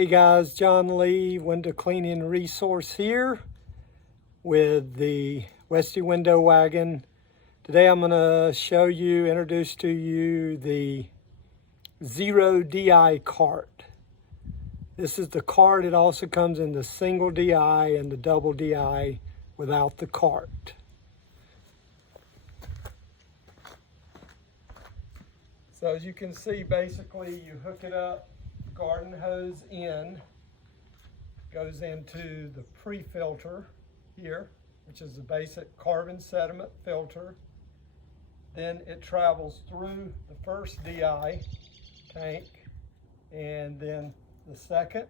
Hey guys, John Lee, window cleaning resource here with the Westy window wagon. Today I'm going to introduce to you the Xero DI cart. This is the cart. It also comes in the single DI and the double DI without the cart. So as you can see, basically you hook it up, garden hose in, goes into the pre-filter here, which is the basic carbon sediment filter. Then it travels through the first DI tank and then the second,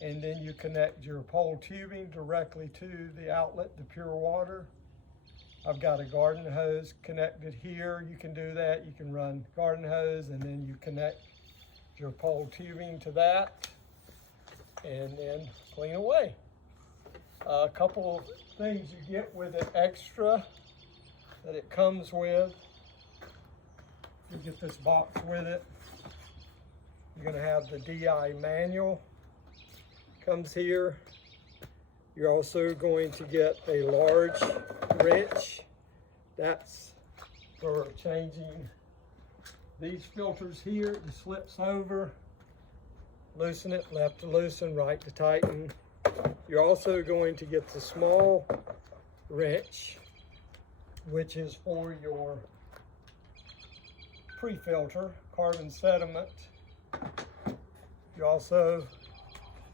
and then you connect your pole tubing directly to the outlet, the pure water. I've got a garden hose connected here. You can do that. You can run garden hose and then you connect your pole tubing to that and then clean away. A couple of things you get with it extra that it comes with. You get this box with it. You're going to have the DI manual. Comes here. You're also going to get a large wrench. That's for changing these filters here. It slips over, loosen it, left to loosen, right to tighten. You're also going to get the small wrench, which is for your pre-filter, carbon sediment. You also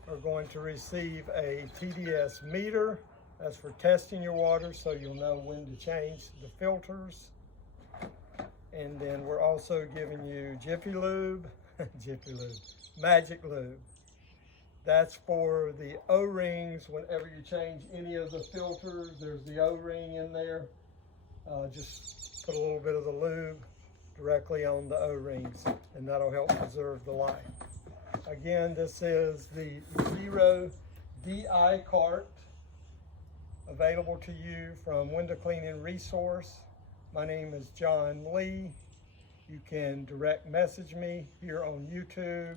are going to receive a TDS meter. That's for testing your water, so you'll know when to change the filters. And then we're also giving you Jiffy Lube, Magic Lube. That's for the O-rings. Whenever you change any of the filters, there's the O-ring in there. Just put a little bit of the lube directly on the O-rings, and that'll help preserve the life. Again, this is the Xero DI cart, available to you from Window Cleaning Resource. My name is John Lee. You can direct message me here on YouTube.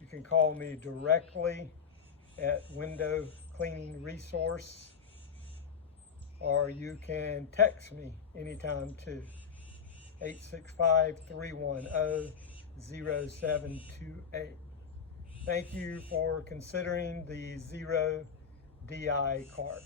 You can call me directly at Window Cleaning Resource, or you can text me anytime too. 865-310-0728. Thank you for considering the Xero DI cart.